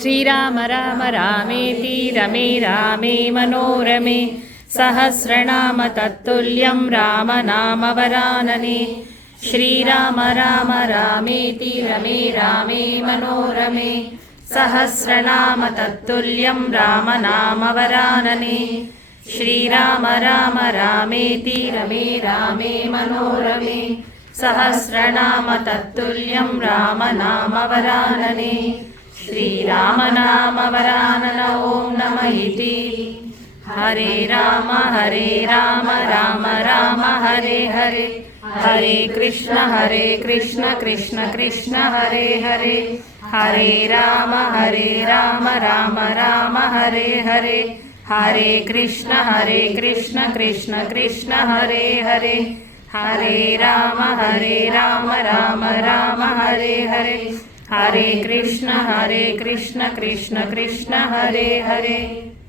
श्रीराम राम रामेति रमे रामे मनोरमे सहस्रनाम तत्तुल्यं रामनामवरानने श्रीराम राम रामेति रमे रामे मनोरमे सहस्रनाम तत्तुल्यं रामनामवरानने श्रीराम राम रामेति रमे रामे मनोरमे सहस्रनाम तत्तुल्यं रामनामवरानने श्रीरामनामवरानन ॐ नमः इति। हरे राम राम राम हरे हरे हरे कृष्ण कृष्ण कृष्ण हरे हरे हरे राम राम राम हरे हरे हरे कृष्ण कृष्ण कृष्ण हरे हरे हरे राम राम राम हरे हरे हरे कृष्ण कृष्ण कृष्ण हरे हरे।